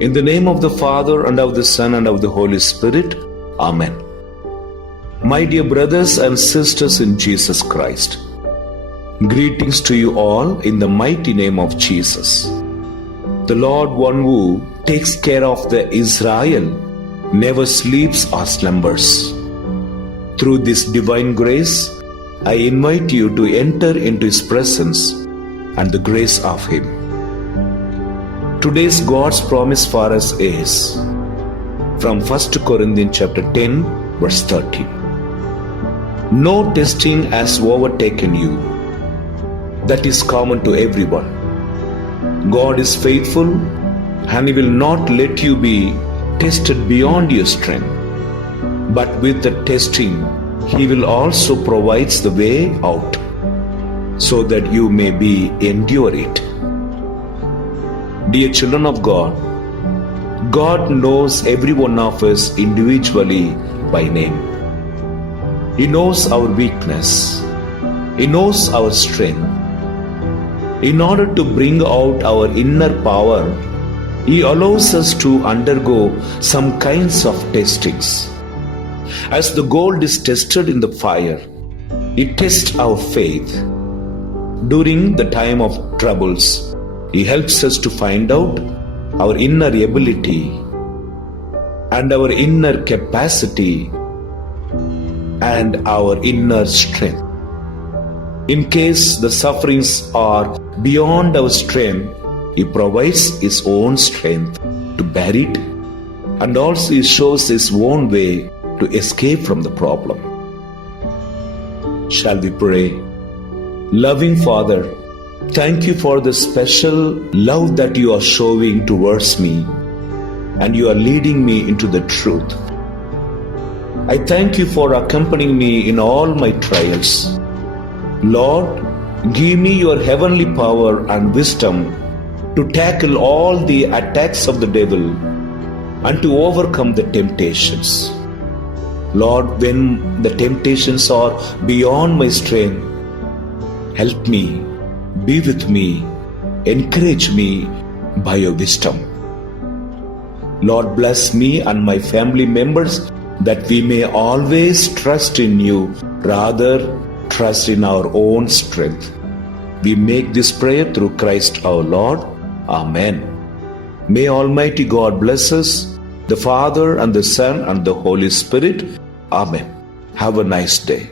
In the name of the Father, and of the Son, and of the Holy Spirit. Amen. My dear brothers and sisters in Jesus Christ, greetings to you all in the mighty name of Jesus. The Lord, one who takes care of the Israel, never sleeps or slumbers. Through this divine grace, I invite you to enter into His presence and the grace of Him. Today's God's promise for us is from 1 Corinthians chapter 10, verse 13. No testing has overtaken you that is common to everyone. God is faithful, and He will not let you be tested beyond your strength. But with the testing, He will also provide the way out, so that you may endure it. Dear children of God, God knows every one of us individually by name. He knows our weakness. He knows our strength. In order to bring out our inner power, He allows us to undergo some kinds of testings. As the gold is tested in the fire, it tests our faith. During the time of troubles, He helps us to find out our inner ability and our inner capacity and our inner strength. In case the sufferings are beyond our strength, He provides His own strength to bear it, and also He shows His own way to escape from the problem. Shall we pray? Loving Father, thank You for the special love that You are showing towards me, and You are leading me into the truth. I thank You for accompanying me in all my trials. Lord, give me Your heavenly power and wisdom to tackle all the attacks of the devil and to overcome the temptations. Lord, when the temptations are beyond my strength, help me, be with me, encourage me by Your wisdom. Lord, bless me and my family members that we may always trust in You rather trust in our own strength. We make this prayer through Christ our Lord. Amen. May Almighty God bless us, the Father and the Son and the Holy Spirit. Amen. Have a nice day.